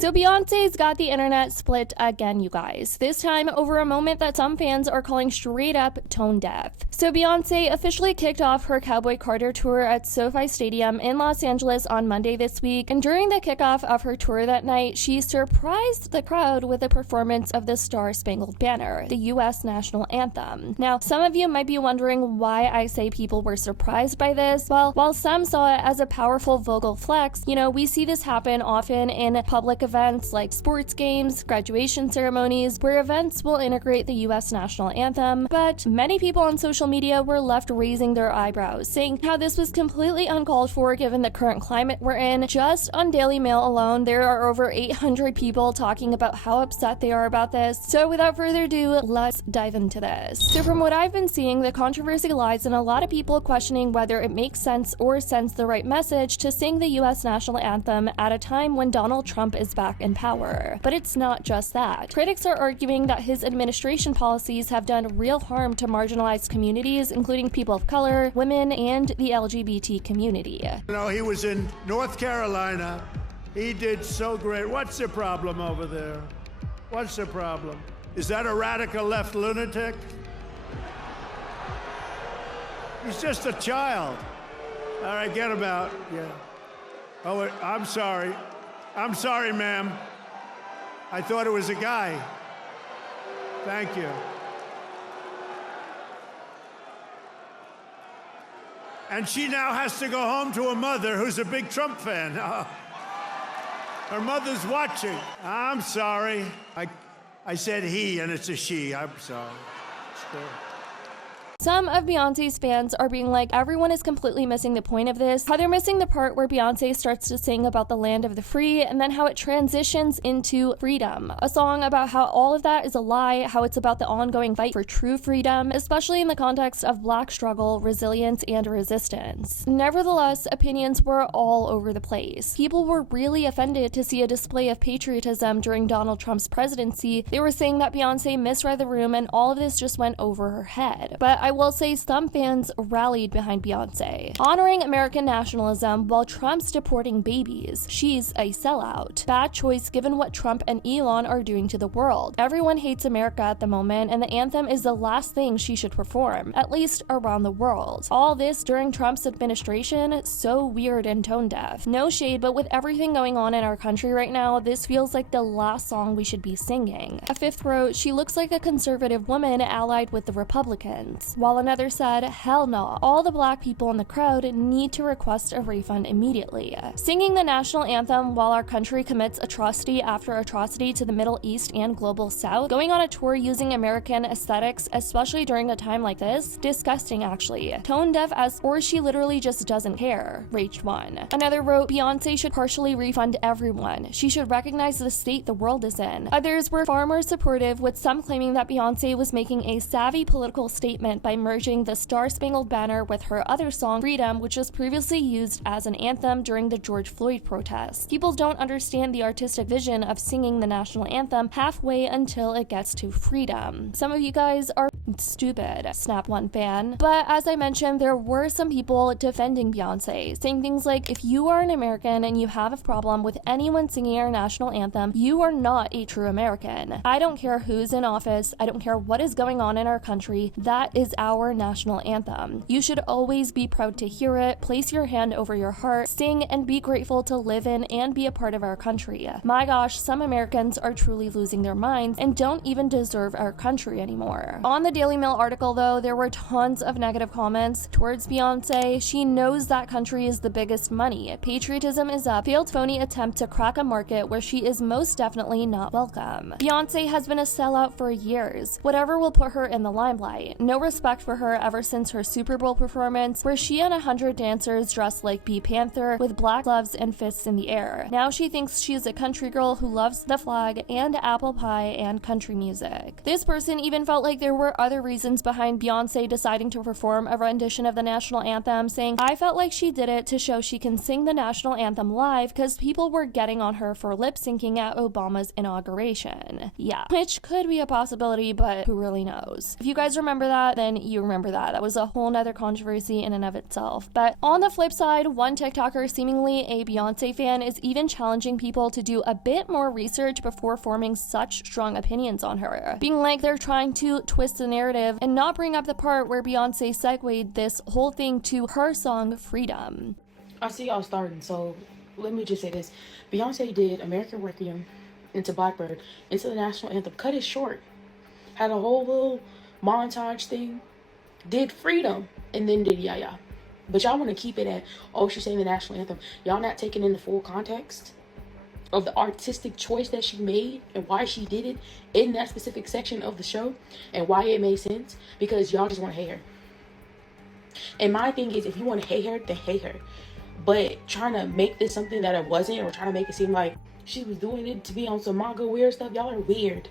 So Beyonce's got the internet split again, you guys. This time over a moment that some fans are calling straight up tone deaf. So Beyonce officially kicked off her Cowboy Carter tour at SoFi Stadium in Los Angeles on Monday this week, and during the kickoff of her tour that night, she surprised the crowd with a performance of the Star-Spangled Banner, the U.S. national anthem. Now, some of you might be wondering why I say people were surprised by this. Well, while some saw it as a powerful vocal flex, we see this happen often in public events like sports games, graduation ceremonies, where events will integrate the U.S. national anthem, but many people on social media were left raising their eyebrows, saying how this was completely uncalled for given the current climate we're in. Just on Daily Mail alone, there are over 800 people talking about how upset they are about this. So without further ado, let's dive into this. So from what I've been seeing, the controversy lies in a lot of people questioning whether it makes sense or sends the right message to sing the U.S. national anthem at a time when Donald Trump is back in power. But it's not just that. Critics are arguing that his administration policies have done real harm to marginalized communities, including people of color, women, and the LGBT community. He was in North Carolina. He did so great. What's the problem over there? What's the problem? Is that a radical left lunatic? He's just a child. All right, get him out. Yeah. Oh, I'm sorry. I'm sorry, ma'am. I thought it was a guy. Thank you. And she now has to go home to a mother who's a big Trump fan. Her mother's watching. I'm sorry. I said he, and it's a she. I'm sorry. Some of Beyonce's fans are being like, everyone is completely missing the point of this, how they're missing the part where Beyonce starts to sing about the land of the free, and then how it transitions into freedom. A song about how all of that is a lie, how it's about the ongoing fight for true freedom, especially in the context of Black struggle, resilience, and resistance. Nevertheless, opinions were all over the place. People were really offended to see a display of patriotism during Donald Trump's presidency. They were saying that Beyonce misread the room and all of this just went over her head. But I will say some fans rallied behind Beyonce, honoring American nationalism while Trump's deporting babies. She's a sellout. Bad choice given what Trump and Elon are doing to the world. Everyone hates America at the moment, and the anthem is the last thing she should perform, at least around the world. All this during Trump's administration, so weird and tone deaf. No shade, but with everything going on in our country right now, this feels like the last song we should be singing. A fifth wrote, she looks like a conservative woman allied with the Republicans, while another said, hell no, all the Black people in the crowd need to request a refund immediately. Singing the national anthem while our country commits atrocity after atrocity to the Middle East and Global South, going on a tour using American aesthetics, especially during a time like this, disgusting actually. Tone deaf as, or she literally just doesn't care, raged one. Another wrote, Beyonce should partially refund everyone. She should recognize the state the world is in. Others were far more supportive, with some claiming that Beyonce was making a savvy political statement by merging the Star-Spangled Banner with her other song, Freedom, which was previously used as an anthem during the George Floyd protests. People don't understand the artistic vision of singing the national anthem halfway until it gets to freedom. Some of you guys are stupid, snap one fan. But as I mentioned, there were some people defending Beyonce, saying things like, if you are an American and you have a problem with anyone singing our national anthem, you are not a true American. I don't care who's in office, I don't care what is going on in our country, that is our national anthem. You should always be proud to hear it, place your hand over your heart, sing, and be grateful to live in and be a part of our country. My gosh, some Americans are truly losing their minds and don't even deserve our country anymore. On the Daily Mail article though, there were tons of negative comments towards Beyonce. She knows that country is the biggest money. Patriotism is up. Failed phony attempt to crack a market where she is most definitely not welcome. Beyonce has been a sellout for years. Whatever will put her in the limelight. No respect for her ever since her Super Bowl performance, where she and 100 dancers dressed like Bee Panther with black gloves and fists in the air. Now she thinks she is a country girl who loves the flag and apple pie and country music. This person even felt like there were other other reasons behind Beyonce deciding to perform a rendition of the national anthem, saying, "I felt like she did it to show she can sing the national anthem live because people were getting on her for lip syncing at Obama's inauguration." Yeah, which could be a possibility, but who really knows? If you guys remember that, then you remember that. That was a whole nother controversy in and of itself. But on the flip side, one TikToker, seemingly a Beyonce fan, is even challenging people to do a bit more research before forming such strong opinions on her, being like they're trying to twist the narrative and not bring up the part where Beyonce segued this whole thing to her song Freedom. I see y'all starting, so let me just say this. Beyonce did American Requiem into Blackbird, into the national anthem, cut it short, had a whole little montage thing, did Freedom, and then did Ya Ya. But y'all want to keep it at, oh, she's saying the national anthem. Y'all not taking in the full context of the artistic choice that she made and why she did it in that specific section of the show and why it made sense, because y'all just want to hate her. And my thing is, if you want to hate her, then hate her. But trying to make this something that it wasn't, or trying to make it seem like she was doing it to be on some manga weird stuff, y'all are weird.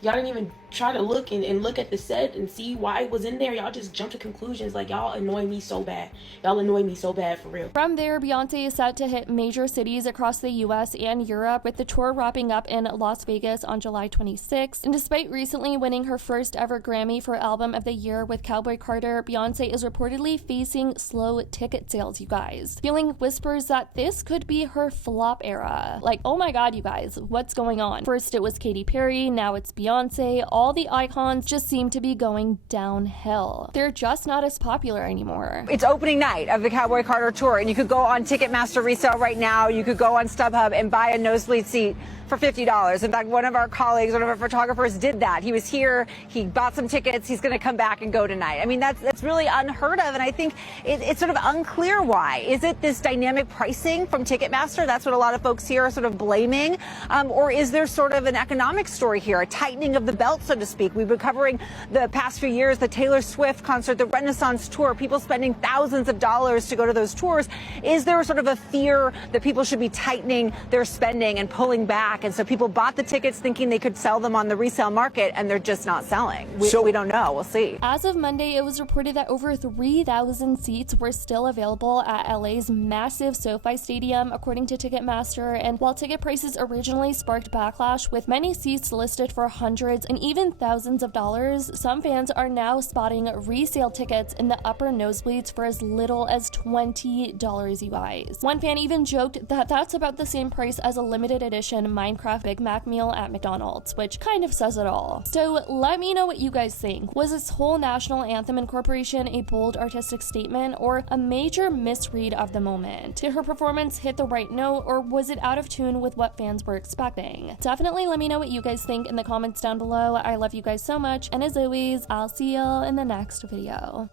Y'all didn't even try to look and look at the set and see why it was in there. Y'all just jumped to conclusions. Like, y'all annoy me so bad. Y'all annoy me so bad, for real. From there, Beyonce is set to hit major cities across the US and Europe, with the tour wrapping up in Las Vegas on July 26th. And despite recently winning her first ever Grammy for Album of the Year with Cowboy Carter, Beyonce is reportedly facing slow ticket sales, you guys. Feeling whispers that this could be her flop era. Like, oh my god, you guys, what's going on? First it was Katy Perry, now it's Beyonce. All the icons just seem to be going downhill. They're just not as popular anymore. It's opening night of the Cowboy Carter tour, and you could go on Ticketmaster resale right now. You could go on StubHub and buy a nosebleed seat for $50. In fact, one of our colleagues, one of our photographers did that. He was here, he bought some tickets, he's going to come back and go tonight. I mean, that's really unheard of, and I think it's sort of unclear why. Is it this dynamic pricing from Ticketmaster? That's what a lot of folks here are sort of blaming. Or is there sort of an economic story here, a tightening of the belt, so to speak? We've been covering the past few years, the Taylor Swift concert, the Renaissance tour, people spending thousands of dollars to go to those tours. Is there sort of a fear that people should be tightening their spending and pulling back? And so people bought the tickets thinking they could sell them on the resale market, and they're just not selling. We don't know. We'll see. As of Monday, it was reported that over 3,000 seats were still available at LA's massive SoFi Stadium, according to Ticketmaster. And while ticket prices originally sparked backlash, with many seats listed for hundreds and even thousands of dollars, some fans are now spotting resale tickets in the upper nosebleeds for as little as $20, you guys. One fan even joked that that's about the same price as a limited edition Minecraft Big Mac meal at McDonald's, which kind of says it all. So let me know what you guys think. Was this whole national anthem incorporation a bold artistic statement or a major misread of the moment? Did her performance hit the right note, or was it out of tune with what fans were expecting? Definitely let me know what you guys think in the comments down below. I love you guys so much, and as always, I'll see y'all in the next video.